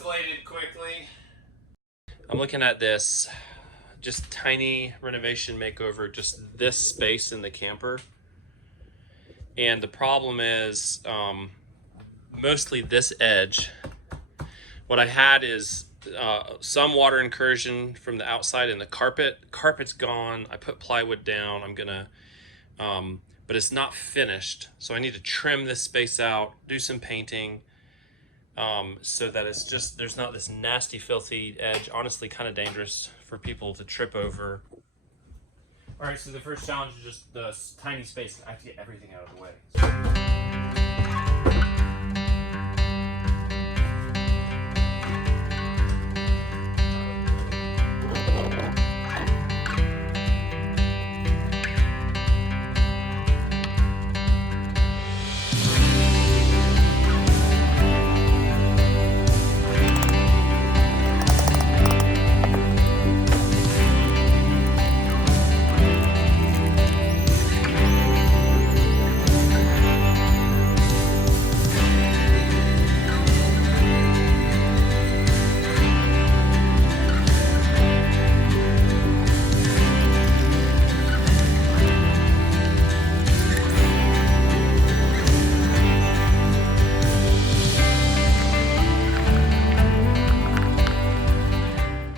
escalated quickly. I'm looking at this just tiny renovation makeover, just this space in the camper. And the problem is mostly this edge. What I had is some water incursion from the outside in the carpet's gone. I put plywood down. I'm gonna but it's not finished, so I need to trim this space out, do some painting, so that it's just, there's not this nasty filthy edge. Honestly, kind of dangerous for people to trip over. All right, so the first challenge is just the tiny space. I have to get everything out of the way.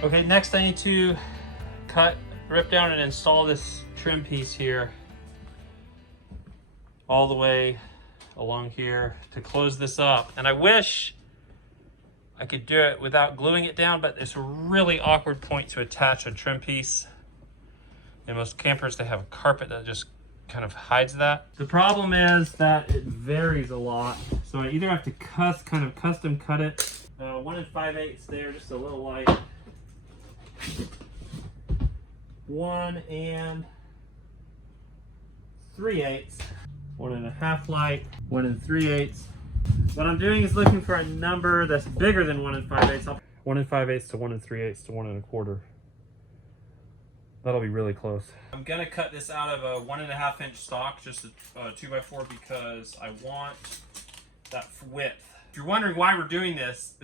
Okay, next I need to rip down and install this trim piece here all the way along here to close this up. And I wish I could do it without gluing it down, but it's a really awkward point to attach a trim piece. In most campers, they have a carpet that just kind of hides that. The problem is that it varies a lot. So I either have to kind of custom cut it. 1 5/8 there, just a little light. 1 3/8, 1 1/2 light, 1 3/8. What I'm doing is looking for a number that's bigger than 1 5/8. 1 5/8 to 1 3/8 to 1 1/4. That'll be really close. I'm gonna cut this out of a 1 1/2 inch stock, just a 2x4, because I want that width. If you're wondering why we're doing this,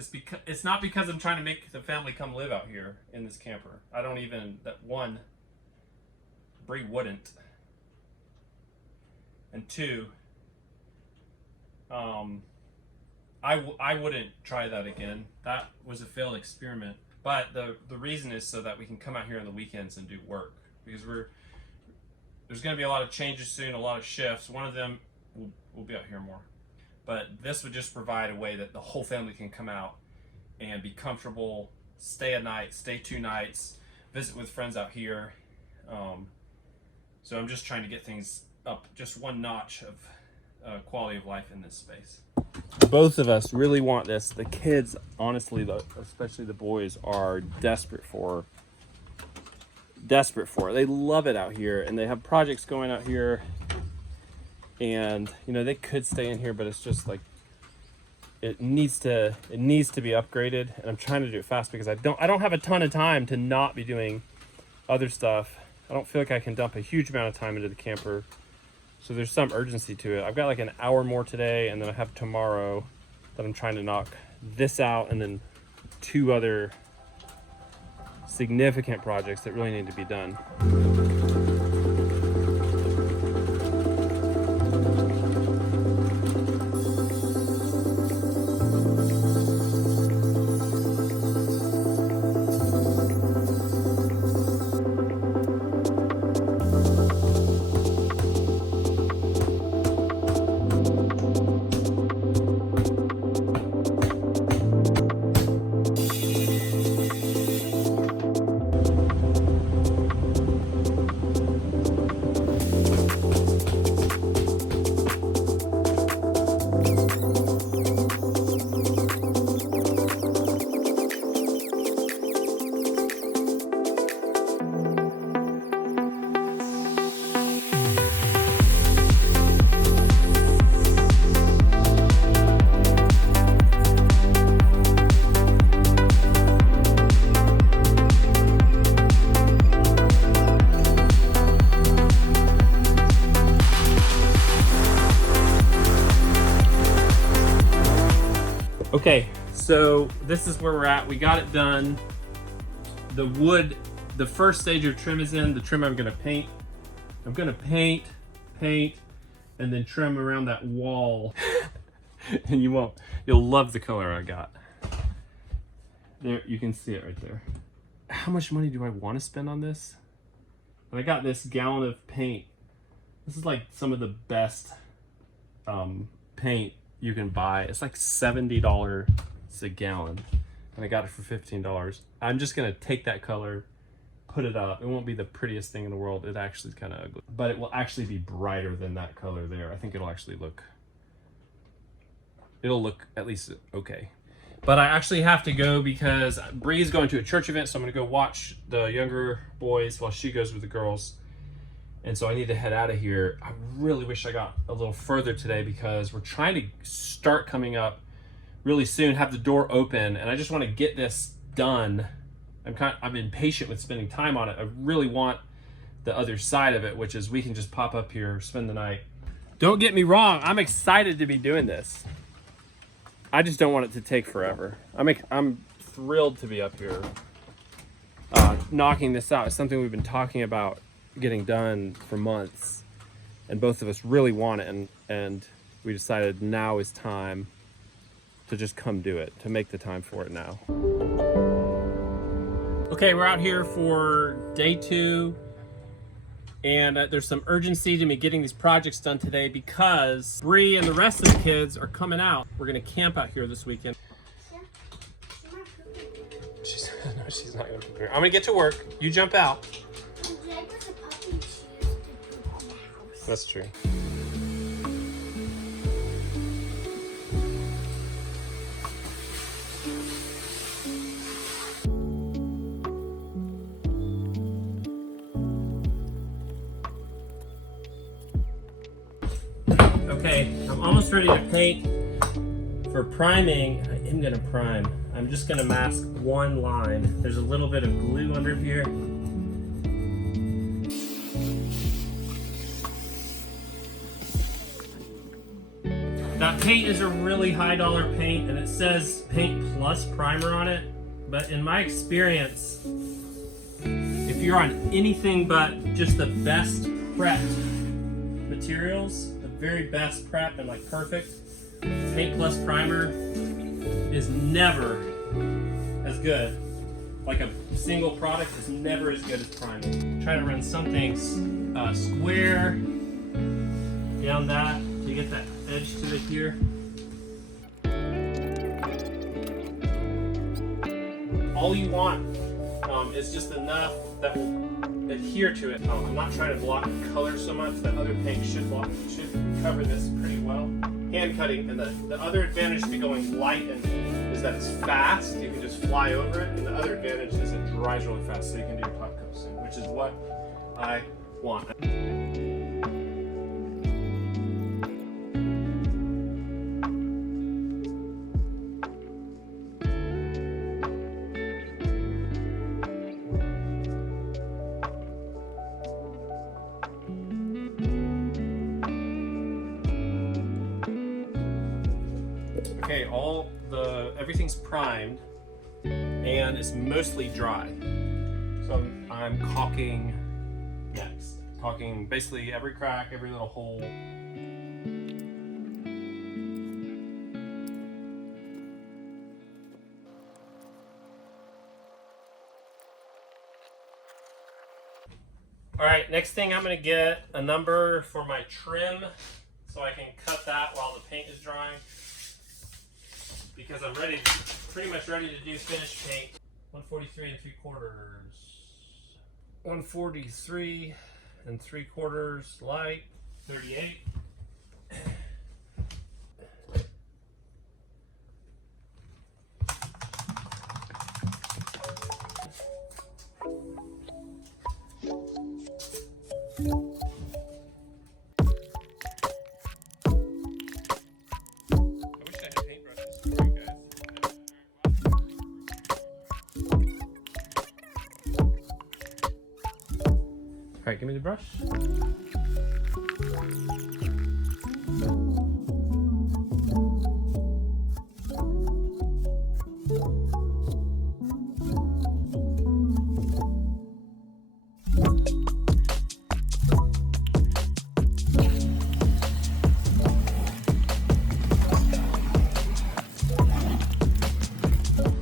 it's not because I'm trying to make the family come live out here in this camper. I don't even, that one, Bree wouldn't. And 2, I wouldn't try that again. That was a failed experiment. But the reason is so that we can come out here on the weekends and do work. Because there's gonna be a lot of changes soon, a lot of shifts. One of them will be out here more. But this would just provide a way that the whole family can come out and be comfortable, stay a night, stay 2 nights, visit with friends out here. So I'm just trying to get things up just one notch of quality of life in this space. Both of us really want this. The kids, honestly, especially the boys, are desperate for it. They love it out here, and they have projects going out here. And you know, they could stay in here, but it's just like it needs to be upgraded, and I'm trying to do it fast because I don't have a ton of time to not be doing other stuff. I don't feel like I can dump a huge amount of time into the camper, so there's some urgency to it. I've got like an hour more today, and then I have tomorrow that I'm trying to knock this out, and then 2 other significant projects that really need to be done. So this is where we're at. We got it done. The wood, the first stage of trim is in. The trim I'm gonna paint. I'm gonna paint, and then trim around that wall. And you'll love the color I got. There, you can see it right there. How much money do I want to spend on this? And I got this gallon of paint. This is like some of the best paint you can buy. It's like $70 a gallon, and I got it for $15. I'm just gonna take that color, put it up. It won't be the prettiest thing in the world. It actually is kind of ugly, but it will actually be brighter than that color there. I think it'll actually look, at least okay. But I actually have to go because Bree's going to a church event, so I'm gonna go watch the younger boys while she goes with the girls. And so I need to head out of here. I really wish I got a little further today because we're trying to start coming up really soon, have the door open, and I just want to get this done. I'm impatient with spending time on it. I really want the other side of it, which is we can just pop up here, spend the night. Don't get me wrong, I'm excited to be doing this. I just don't want it to take forever. I'm thrilled to be up here knocking this out. It's something we've been talking about getting done for months, and both of us really want it, and we decided now is time to just come do it, to make the time for it now. Okay, we're out here for day 2, and there's some urgency to me getting these projects done today because Bree and the rest of the kids are coming out. We're gonna camp out here this weekend. No, she's not gonna poop here. I'm gonna get to work. You jump out. That's true. Okay, I'm almost ready to paint. For priming, I am gonna prime. I'm just gonna mask one line. There's a little bit of glue under here. That paint is a really high dollar paint, and it says paint plus primer on it. But in my experience, if you're on anything but just the best prepped materials, the very best prep and like perfect, paint plus primer is never as good. Like a single product is never as good as primer. Try to run something square down that to get that edge to it here. All you want is just enough that will adhere to it. I'm not trying to block the color so much. That other paint should cover this pretty well. Hand cutting, and the other advantage to going light is that it's fast. You can just fly over it, and the other advantage is it dries really fast, so you can do your top coat soon, which is what I want. Okay, everything's primed and it's mostly dry. So I'm caulking next. Caulking basically every crack, every little hole. All right, next thing I'm gonna get a number for my trim so I can cut that while the paint is drying. Because I'm pretty much ready to do finished paint. 143 3/4. 143 3/4 light. 38. All right, give me the brush.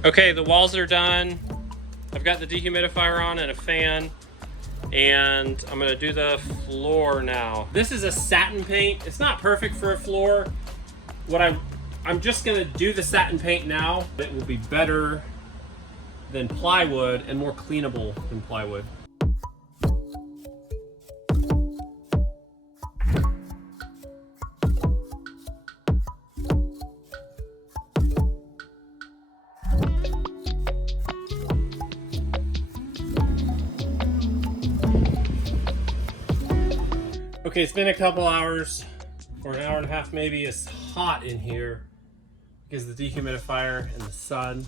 Okay, the walls are done. I've got the dehumidifier on and a fan, and I'm gonna do the floor now. This is a satin paint. It's not perfect for a floor. I'm just gonna do the satin paint now. It will be better than plywood and more cleanable than plywood. Okay, it's been a couple hours, or an hour and a half maybe. It's hot in here because of the dehumidifier and the sun.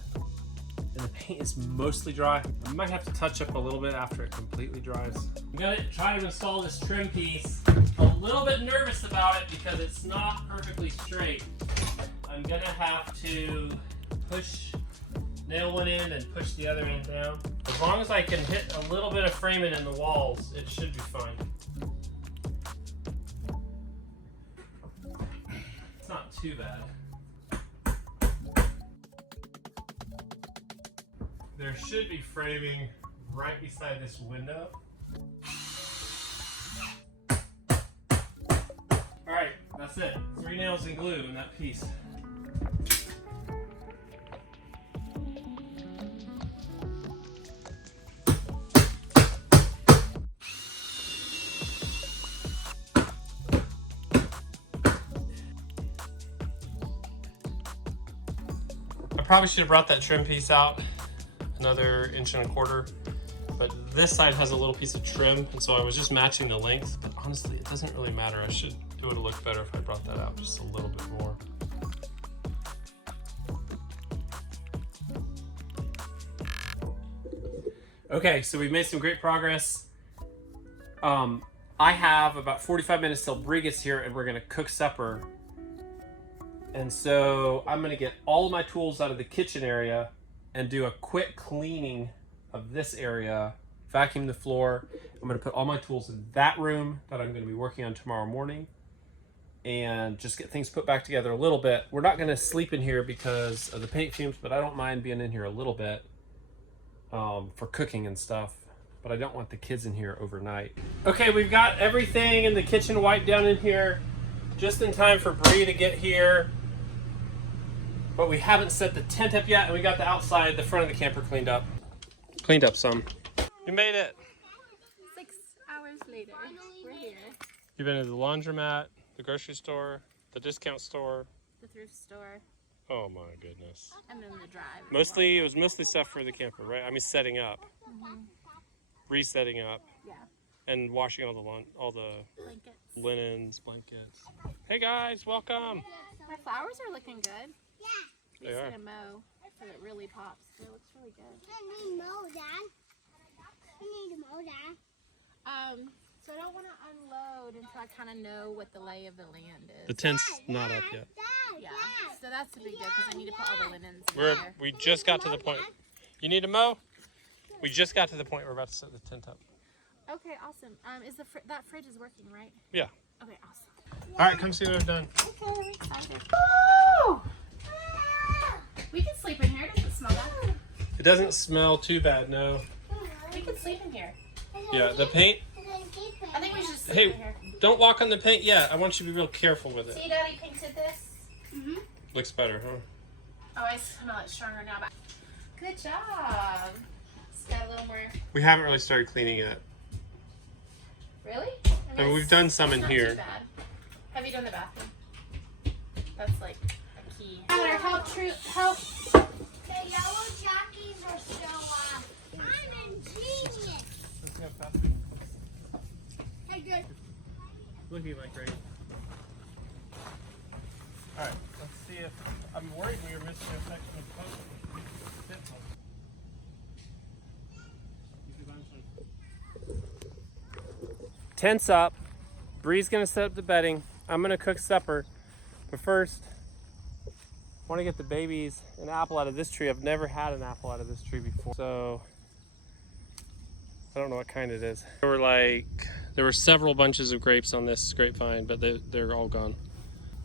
And the paint is mostly dry. I might have to touch up a little bit after it completely dries. I'm gonna try to install this trim piece. A little bit nervous about it because it's not perfectly straight. I'm gonna have to nail one end and push the other end down. As long as I can hit a little bit of framing in the walls, it should be fine. It's not too bad. There should be framing right beside this window. All right, that's it. 3 nails and glue in that piece. I probably should have brought that trim piece out another 1.25 inches, but this side has a little piece of trim, and so I was just matching the length, but honestly it doesn't really matter. It would look better if I brought that out just a little bit more. Okay, so we've made some great progress. I have about 45 minutes till Bree gets here and we're gonna cook supper. And so I'm gonna get all of my tools out of the kitchen area and do a quick cleaning of this area, vacuum the floor. I'm gonna put all my tools in that room that I'm gonna be working on tomorrow morning and just get things put back together a little bit. We're not gonna sleep in here because of the paint fumes, but I don't mind being in here a little bit for cooking and stuff, but I don't want the kids in here overnight. Okay, we've got everything in the kitchen wiped down in here just in time for Bree to get here. But we haven't set the tent up yet, and we got the outside, the front of the camper cleaned up. Cleaned up some. You made it. 6 hours later, we're here. You've been to the laundromat, the grocery store, the discount store. The thrift store. Oh my goodness. And then the drive. It was mostly stuff for the camper, right? I mean, setting up. Mm-hmm. Resetting up. Yeah. And washing all the blankets. Linens, blankets. Hey guys, welcome. My flowers are looking good. Yeah. They are. Need to mow so it really pops. It looks really good. I need to mow that. I need to mow that. So I don't want to unload until I kind of know what the lay of the land is. The tent's not up yet. Yeah. So that's a big deal because I need to put all the linens in there. We just got to the point. You need to mow? We just got to the point we're about to set the tent up. Okay, awesome. Is that fridge is working, right? Yeah. Okay, awesome. All right, come see what I've done. Okay, I'm excited. Oh! We can sleep in here. Does it smell bad? It doesn't smell too bad, no. We can sleep in here. Yeah, the paint. I think we should sleep in here. Don't walk on the paint yet. I want you to be real careful with it. See, Daddy painted this. Mm-hmm. Looks better, huh? Oh, I smell it stronger now. But good job. It's got a little more. We haven't really started cleaning yet. Really? I mean, we've done some in not here. Too bad. Have you done the bathroom? That's like a key. Help. The yellow jockeys are so I'm ingenious. Hey, good. Looking like rain. All right, let's see if I'm worried we were missing a section of post. Tent's up. Bree's gonna set up the bedding. I'm gonna cook supper, but first, I want to get the babies an apple out of this tree. I've never had an apple out of this tree before, so I don't know what kind it is. There were several bunches of grapes on this grapevine, but they're all gone.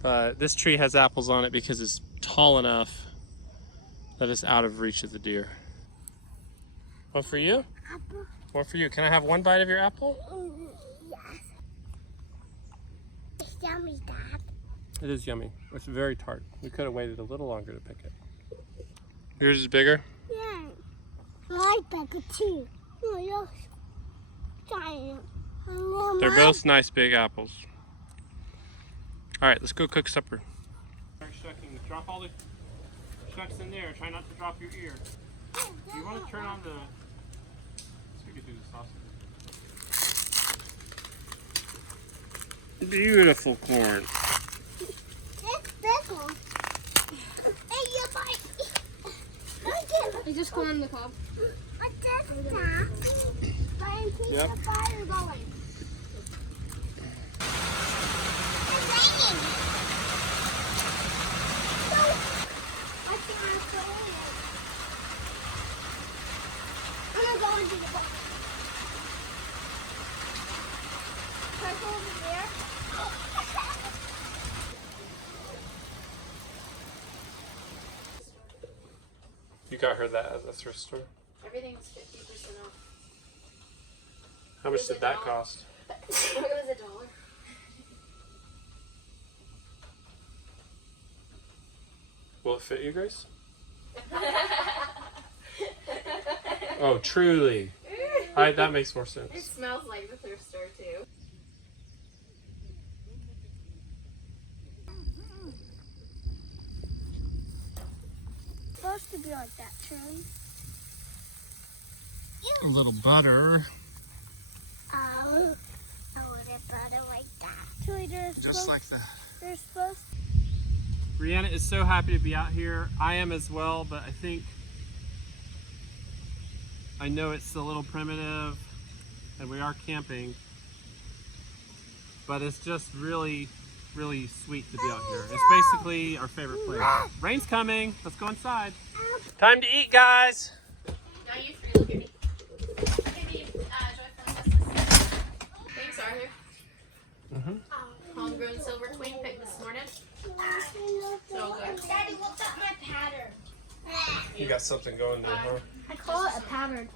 But this tree has apples on it because it's tall enough that is out of reach of the deer. One for you? Apple. One for you. Can I have one bite of your apple? Yes. It's yummy, Dad. It is yummy. It's very tart. We could have waited a little longer to pick it. Yours is bigger? Yeah. I like bigger too. Oh, you're giant. They're both nice big apples. All right, let's go cook supper. Start shucking. Drop all the shucks in there. Try not to drop your ear. You want to turn on the... Let's get through the sausage. Beautiful corn. It's big one. Hey, you bite. Is this corn on the cob? What's this, Dad? Yep. The fire going. It's raining. No. I can't go in. I'm gonna go into the boat. Can I go over there? You got her that at the thrift store? Everything's 50% off. How much did that cost? It was $1. Will it fit you, Grace? Oh, truly. That makes more It sense. smells like the thrift store too. It's supposed to be like that, Charlie. A little butter. Oh, I want it butter like that. Charlie, Just like that. they're supposed to. Brianna is so happy to be out here. I am as well, but I know it's a little primitive and we are camping, but it's just really, really sweet to be out here. It's basically our favorite place. Rain's coming. Let's go inside. Time to eat, guys. Now you three look at me. Give me joyful justice. Thanks, Arthur. Homegrown silver queen picked this morning. So good. Daddy, what's up my pattern? You got something going there, huh? I call it a pattern.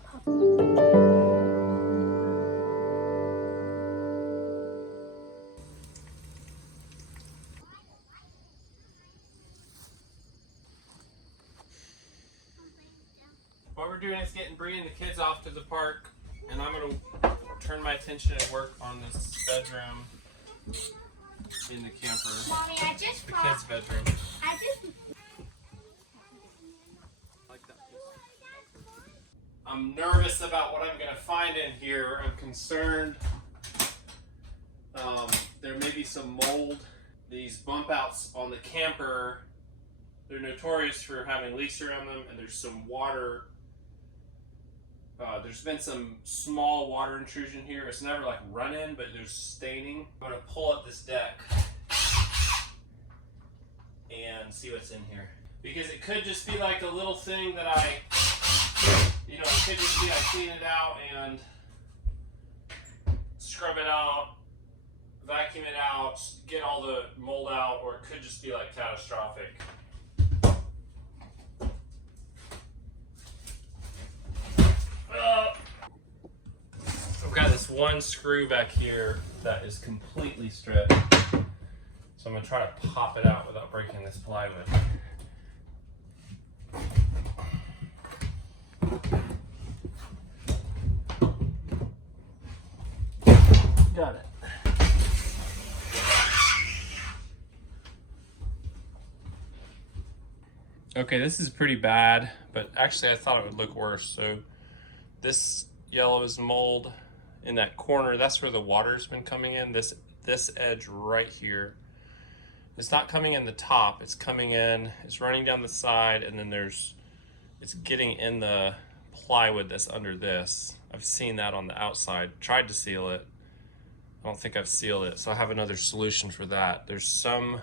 What we're doing is getting Bree and the kids off to the park, and I'm gonna turn my attention and work on this bedroom in the camper. Mommy, I just The kids' bedroom. I'm nervous about what I'm gonna find in here. I'm concerned. There may be some mold. These bump outs on the camper, they're notorious for having leaks around them, and there's some water. There's been some small water intrusion here. It's never like run-in, but there's staining. I'm gonna pull up this deck and see what's in here. Because it could just be like a little thing that it could just be I clean it out and scrub it out, vacuum it out, get all the mold out, or it could just be like catastrophic. I've got this one screw back here that is completely stripped. So I'm gonna try to pop it out without breaking this plywood. Got it. Okay, this is pretty bad, but actually I thought it would look worse. So this yellow is mold in that corner. That's where the water's been coming in. This edge right here. It's not coming in the top. It's coming in. It's running down the side, and then it's getting in the plywood that's under this. I've seen that on the outside. Tried to seal it. I don't think I've sealed it, so I have another solution for that. There's some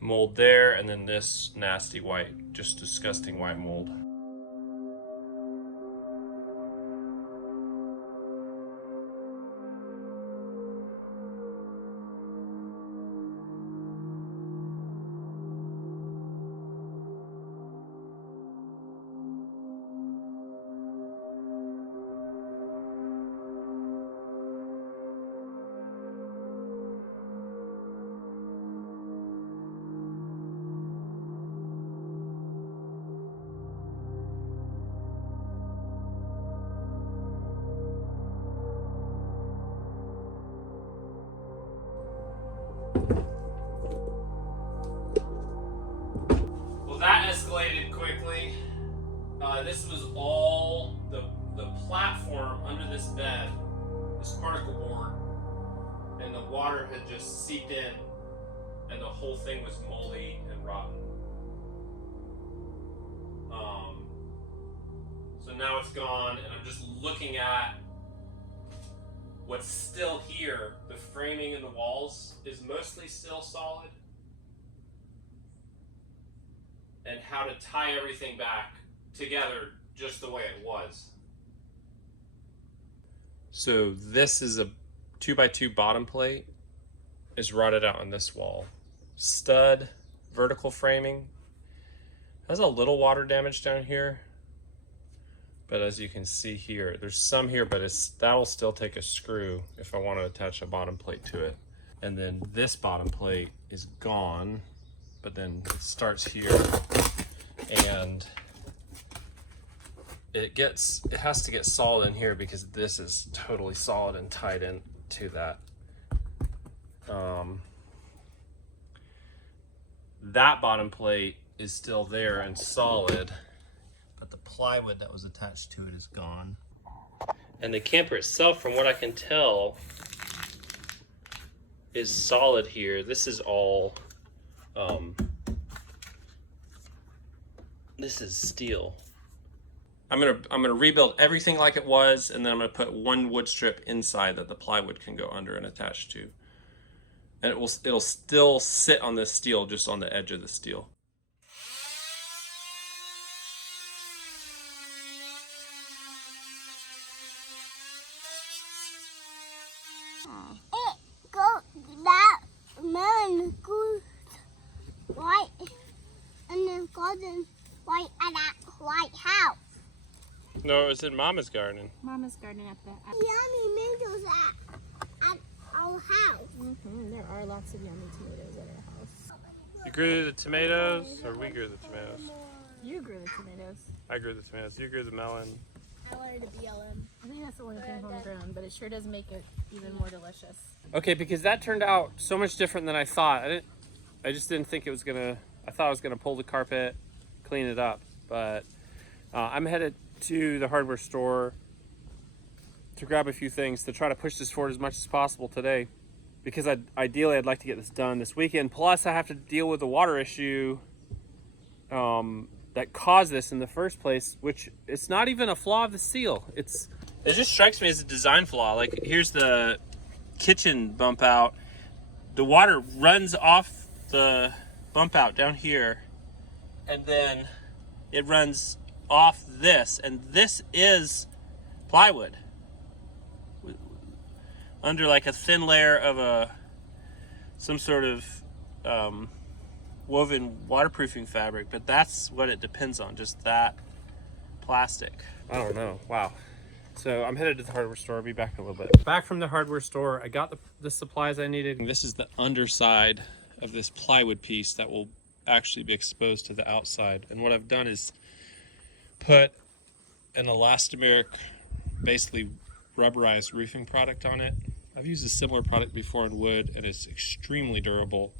mold there, and then this nasty white, just disgusting white mold. basically, this was all the platform under this bed, this particle board, and the water had just seeped in, and the whole thing was moldy and rotten. So now it's gone, and I'm just looking at what's still here. The framing in the walls is mostly still solid, and how to tie everything back together just the way it was. So this is a 2x2 bottom plate, is rotted out on this wall. Stud, vertical framing. Has a little water damage down here, but as you can see here, there's some here, but that'll still take a screw if I want to attach a bottom plate to it. And then this bottom plate is gone, but then it starts here, and it has to get solid in here because this is totally solid and tied into that. That bottom plate is still there and solid, but the plywood that was attached to it is gone. And the camper itself, from what I can tell, is solid here. This is all, this is steel. I'm gonna rebuild everything like it was, and then I'm gonna put one wood strip inside that the plywood can go under and attach to. And it'll still sit on this steel, just on the edge of the steel. That man goes white and then golden white at that white house. No, it was in Mama's garden. Mama's garden at the. Yummy tomatoes at our house. There are lots of yummy tomatoes at our house. You grew the tomatoes, or we grew the tomatoes? You grew the tomatoes. I grew the tomatoes. You grew the melon. I wanted to be yelling. I think that's the only thing homegrown, but it sure does make it even more delicious. Okay, because that turned out so much different than I thought. I just didn't think it was gonna. I thought I was gonna pull the carpet, clean it up, but I'm headed to the hardware store to grab a few things to try to push this forward as much as possible today, because ideally I'd like to get this done this weekend. Plus, I have to deal with the water issue that caused this in the first place, which it's not even a flaw of the seal. It just strikes me as a design flaw. Like, here's the kitchen bump out. The water runs off the bump out down here, and then it runs off this, and this is plywood under like a thin layer of some sort of woven waterproofing fabric, but that's what it depends on, just that plastic. I don't know. Wow. So I'm headed to the hardware store. I'll be back in a little bit. Back from the hardware store, I got the supplies I needed. This is the underside of this plywood piece that will actually be exposed to the outside. And what I've done is put an elastomeric, basically rubberized roofing product on it. I've used a similar product before in wood, and it's extremely durable.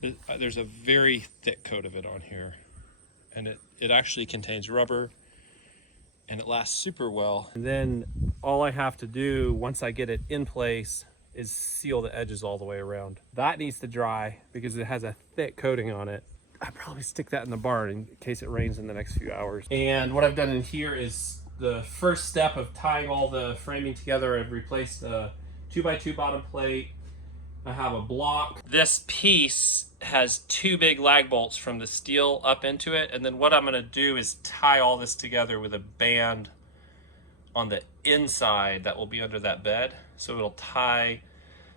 There's a very thick coat of it on here, and it actually contains rubber, and it lasts super well. And then all I have to do once I get it in place is seal the edges all the way around. That needs to dry because it has a thick coating on it. I'd probably stick that in the barn in case it rains in the next few hours. And what I've done in here is the first step of tying all the framing together. I've replaced a 2x2 bottom plate. I have a block. This piece has two big lag bolts from the steel up into it, and then what I'm gonna do is tie all this together with a band on the inside that will be under that bed. So it'll tie,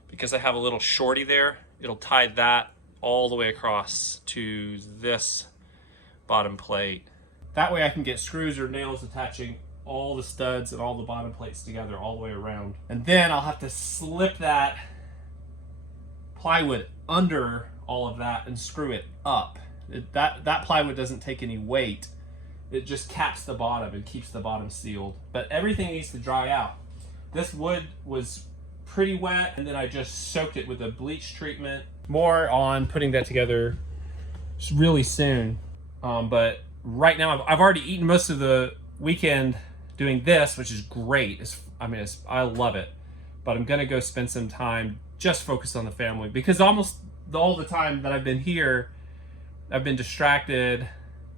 because I have a little shorty there, it'll tie that all the way across to this bottom plate. That way I can get screws or nails attaching all the studs and all the bottom plates together all the way around. And then I'll have to slip that plywood under all of that and screw it up. That plywood doesn't take any weight. It just caps the bottom and keeps the bottom sealed. But everything needs to dry out. This wood was pretty wet, and then I just soaked it with a bleach treatment. More on putting that together really soon. But right now I've already eaten most of the weekend doing this, which is great. I love it. But I'm gonna go spend some time just focused on the family, because almost all the time that I've been here, I've been distracted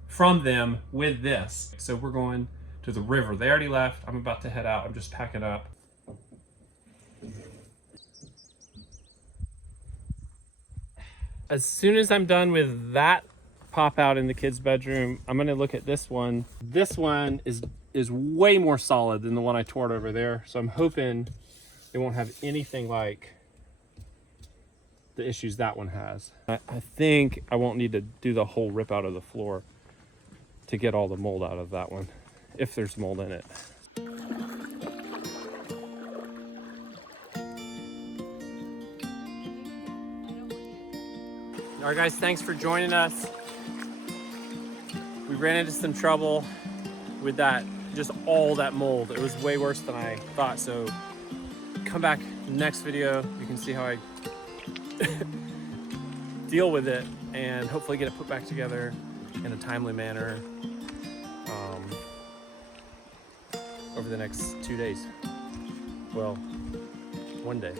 from them with this. So we're going to the river. They already left. I'm about to head out. I'm just packing up. As soon as I'm done with that pop out in the kids' bedroom, I'm gonna look at this one. This one is way more solid than the one I toured over there. So I'm hoping it won't have anything like the issues that one has. I think I won't need to do the whole rip out of the floor to get all the mold out of that one, if there's mold in it. All right, guys, thanks for joining us. We ran into some trouble with that, just all that mold. It was way worse than I thought. So come back next video. You can see how I deal with it and hopefully get it put back together in a timely manner over the next 2 days. Well, 1 day.